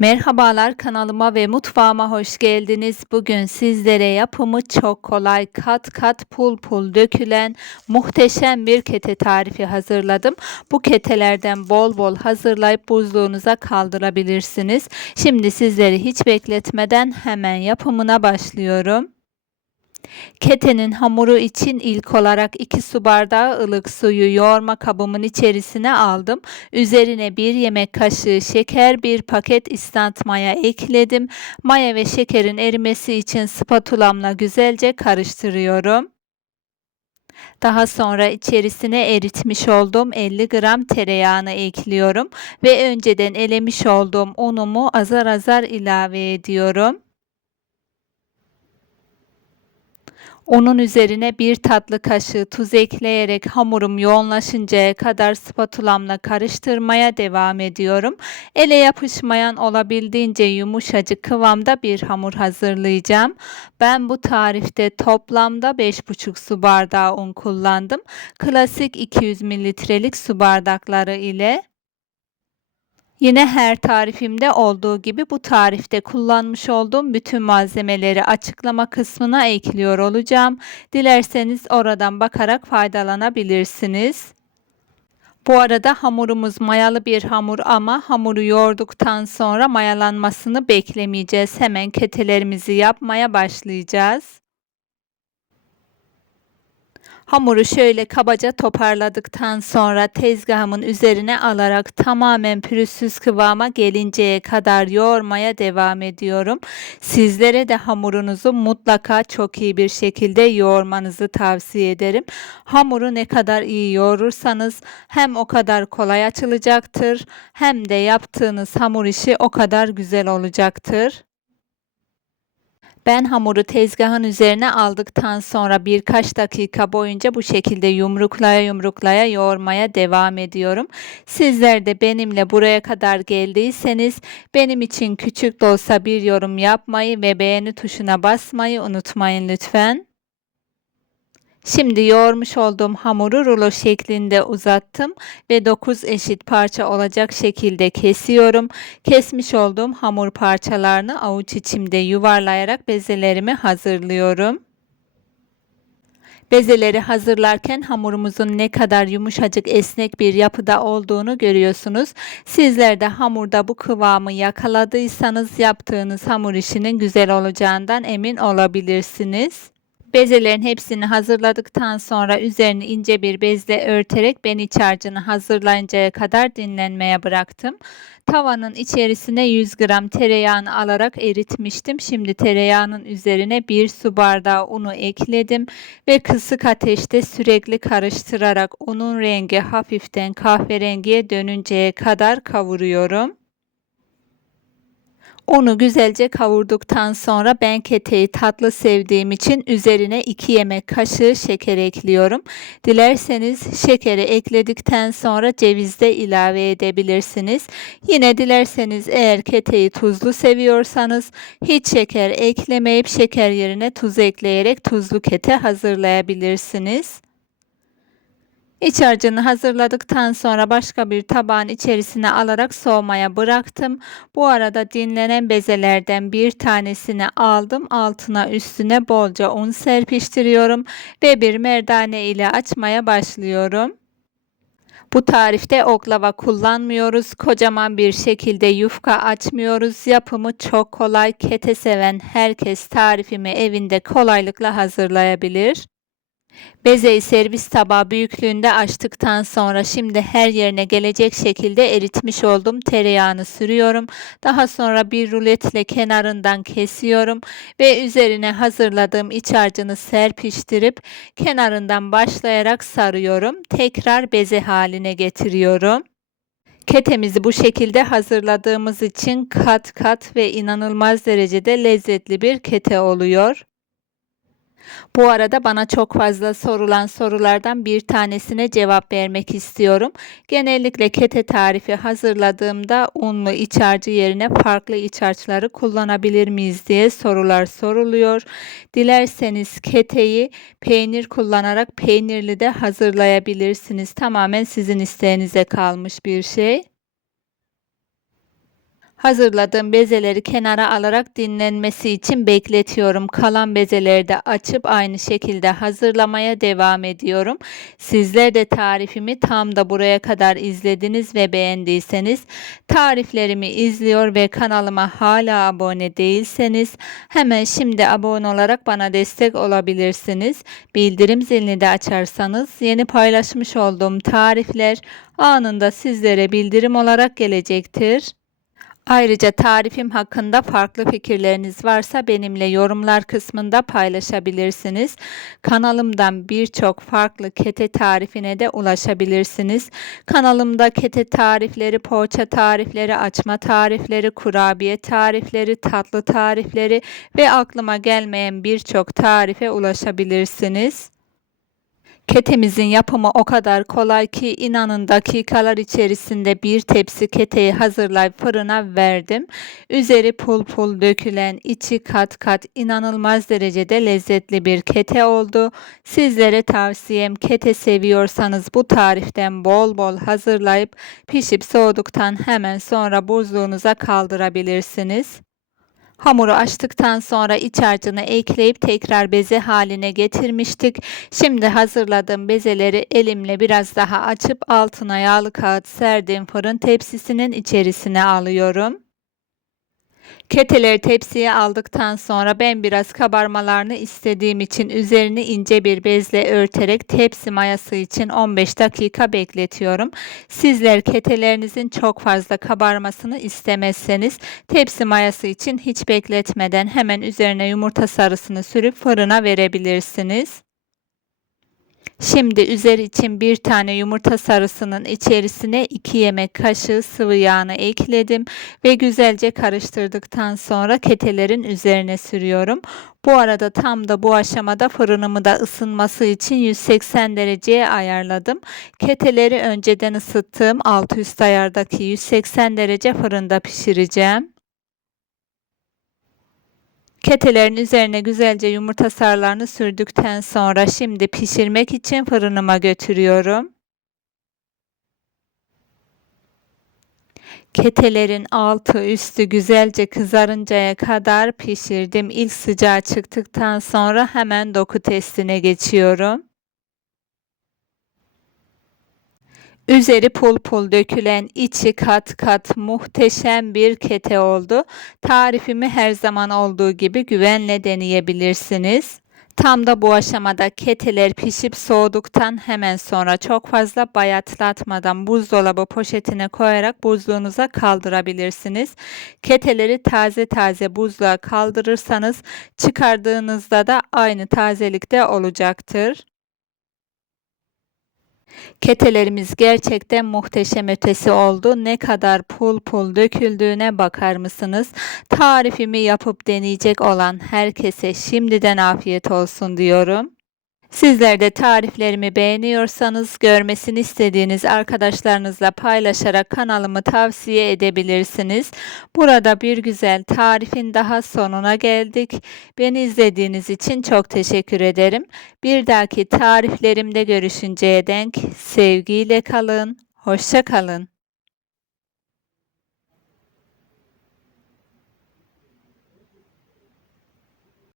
Merhabalar kanalıma ve mutfağıma hoş geldiniz. Bugün sizlere yapımı çok kolay, kat kat pul pul dökülen muhteşem bir kete tarifi hazırladım. Bu ketelerden bol bol hazırlayıp buzluğunuza kaldırabilirsiniz. Şimdi sizleri hiç bekletmeden hemen yapımına başlıyorum. Ketenin hamuru için ilk olarak 2 su bardağı ılık suyu yoğurma kabımın içerisine aldım. Üzerine 1 yemek kaşığı şeker, 1 paket istant maya ekledim. Maya ve şekerin erimesi için spatulamla güzelce karıştırıyorum. Daha sonra içerisine eritmiş olduğum 50 gram tereyağını ekliyorum ve önceden elemiş olduğum unumu azar azar ilave ediyorum. Onun üzerine bir tatlı kaşığı tuz ekleyerek hamurum yoğunlaşıncaya kadar spatulamla karıştırmaya devam ediyorum. Ele yapışmayan olabildiğince yumuşacık kıvamda bir hamur hazırlayacağım. Ben bu tarifte toplamda 5,5 su bardağı un kullandım. Klasik 200 mililitrelik su bardakları ile Yine her tarifimde olduğu gibi bu tarifte kullanmış olduğum bütün malzemeleri açıklama kısmına ekliyor olacağım. Dilerseniz oradan bakarak faydalanabilirsiniz. Bu arada hamurumuz mayalı bir hamur ama hamuru yoğurduktan sonra mayalanmasını beklemeyeceğiz. Hemen ketelerimizi yapmaya başlayacağız. Hamuru şöyle kabaca toparladıktan sonra tezgahımın üzerine alarak tamamen pürüzsüz kıvama gelinceye kadar yoğurmaya devam ediyorum. Sizlere de hamurunuzu mutlaka çok iyi bir şekilde yoğurmanızı tavsiye ederim. Hamuru ne kadar iyi yoğurursanız hem o kadar kolay açılacaktır hem de yaptığınız hamur işi o kadar güzel olacaktır. Ben hamuru tezgahın üzerine aldıktan sonra birkaç dakika boyunca bu şekilde yumruklaya yumruklaya yoğurmaya devam ediyorum. Sizler de benimle buraya kadar geldiyseniz benim için küçük de olsa bir yorum yapmayı ve beğeni tuşuna basmayı unutmayın lütfen. Şimdi yoğurmuş olduğum hamuru rulo şeklinde uzattım ve 9 eşit parça olacak şekilde kesiyorum. Kesmiş olduğum hamur parçalarını avuç içimde yuvarlayarak bezelerimi hazırlıyorum. Bezeleri hazırlarken hamurumuzun ne kadar yumuşacık esnek bir yapıda olduğunu görüyorsunuz. Sizler de hamurda bu kıvamı yakaladıysanız yaptığınız hamur işinin güzel olacağından emin olabilirsiniz. Bezelerin hepsini hazırladıktan sonra üzerini ince bir bezle örterek ben iç harcını hazırlayıncaya kadar dinlenmeye bıraktım. Tavanın içerisine 100 gram tereyağını alarak eritmiştim. Şimdi tereyağının üzerine bir su bardağı unu ekledim ve kısık ateşte sürekli karıştırarak unun rengi hafiften kahverengiye dönünceye kadar kavuruyorum. Onu güzelce kavurduktan sonra ben keteyi tatlı sevdiğim için üzerine 2 yemek kaşığı şeker ekliyorum. Dilerseniz şekeri ekledikten sonra ceviz de ilave edebilirsiniz. Yine dilerseniz eğer keteyi tuzlu seviyorsanız hiç şeker eklemeyip şeker yerine tuz ekleyerek tuzlu kete hazırlayabilirsiniz. İç harcını hazırladıktan sonra başka bir tabağın içerisine alarak soğumaya bıraktım. Bu arada dinlenen bezelerden bir tanesini aldım. Altına üstüne bolca un serpiştiriyorum ve bir merdane ile açmaya başlıyorum. Bu tarifte oklava kullanmıyoruz. Kocaman bir şekilde yufka açmıyoruz. Yapımı çok kolay. Kete seven herkes tarifimi evinde kolaylıkla hazırlayabilir. Bezeyi servis tabağı büyüklüğünde açtıktan sonra şimdi her yerine gelecek şekilde eritmiş olduğum tereyağını sürüyorum. Daha sonra bir ruletle kenarından kesiyorum ve üzerine hazırladığım iç harcını serpiştirip kenarından başlayarak sarıyorum. Tekrar beze haline getiriyorum. Ketemizi bu şekilde hazırladığımız için kat kat ve inanılmaz derecede lezzetli bir kete oluyor. Bu arada bana çok fazla sorulan sorulardan bir tanesine cevap vermek istiyorum. Genellikle kete tarifi hazırladığımda unlu iç harcı yerine farklı iç harçları kullanabilir miyiz diye sorular soruluyor. Dilerseniz keteyi peynir kullanarak peynirli de hazırlayabilirsiniz. Tamamen sizin isteğinize kalmış bir şey. Hazırladığım bezeleri kenara alarak dinlenmesi için bekletiyorum. Kalan bezeleri de açıp aynı şekilde hazırlamaya devam ediyorum. Sizler de tarifimi tam da buraya kadar izlediniz ve beğendiyseniz tariflerimi izliyor ve kanalıma hala abone değilseniz hemen şimdi abone olarak bana destek olabilirsiniz. Bildirim zilini de açarsanız yeni paylaşmış olduğum tarifler anında sizlere bildirim olarak gelecektir. Ayrıca tarifim hakkında farklı fikirleriniz varsa benimle yorumlar kısmında paylaşabilirsiniz. Kanalımdan birçok farklı kete tarifine de ulaşabilirsiniz. Kanalımda kete tarifleri, poğaça tarifleri, açma tarifleri, kurabiye tarifleri, tatlı tarifleri ve aklıma gelmeyen birçok tarife ulaşabilirsiniz. Ketemizin yapımı o kadar kolay ki inanın dakikalar içerisinde bir tepsi keteyi hazırlayıp fırına verdim. Üzeri pul pul dökülen, içi kat kat inanılmaz derecede lezzetli bir kete oldu. Sizlere tavsiyem kete seviyorsanız bu tariften bol bol hazırlayıp pişip soğuduktan hemen sonra buzluğunuza kaldırabilirsiniz. Hamuru açtıktan sonra iç harcını ekleyip tekrar beze haline getirmiştik. Şimdi hazırladığım bezeleri elimle biraz daha açıp altına yağlı kağıt serdiğim fırın tepsisinin içerisine alıyorum. Keteleri tepsiye aldıktan sonra ben biraz kabarmalarını istediğim için üzerini ince bir bezle örterek tepsi mayası için 15 dakika bekletiyorum. Sizler ketelerinizin çok fazla kabarmasını istemezseniz tepsi mayası için hiç bekletmeden hemen üzerine yumurta sarısını sürüp fırına verebilirsiniz. Şimdi üzeri için bir tane yumurta sarısının içerisine 2 yemek kaşığı sıvı yağını ekledim ve güzelce karıştırdıktan sonra ketelerin üzerine sürüyorum. Bu arada tam da bu aşamada fırınımı da ısınması için 180 dereceye ayarladım. Keteleri önceden ısıttığım alt üst ayardaki 180 derece fırında pişireceğim. Ketelerin üzerine güzelce yumurta sarılarını sürdükten sonra şimdi pişirmek için fırınıma götürüyorum. Ketelerin altı üstü güzelce kızarıncaya kadar pişirdim. İlk sıcağı çıktıktan sonra hemen doku testine geçiyorum. Üzeri pul pul dökülen, içi kat kat muhteşem bir kete oldu. Tarifimi her zaman olduğu gibi güvenle deneyebilirsiniz. Tam da bu aşamada keteler pişip soğuduktan hemen sonra çok fazla bayatlatmadan buzdolabı poşetine koyarak buzluğunuza kaldırabilirsiniz. Keteleri taze taze buzluğa kaldırırsanız çıkardığınızda da aynı tazelikte olacaktır. Ketelerimiz gerçekten muhteşem ötesi oldu. Ne kadar pul pul döküldüğüne bakar mısınız? Tarifimi yapıp deneyecek olan herkese şimdiden afiyet olsun diyorum. Sizler de tariflerimi beğeniyorsanız görmesini istediğiniz arkadaşlarınızla paylaşarak kanalımı tavsiye edebilirsiniz. Burada bir güzel tarifin daha sonuna geldik. Beni izlediğiniz için çok teşekkür ederim. Bir dahaki tariflerimde görüşünceye denk sevgiyle kalın. Hoşça kalın.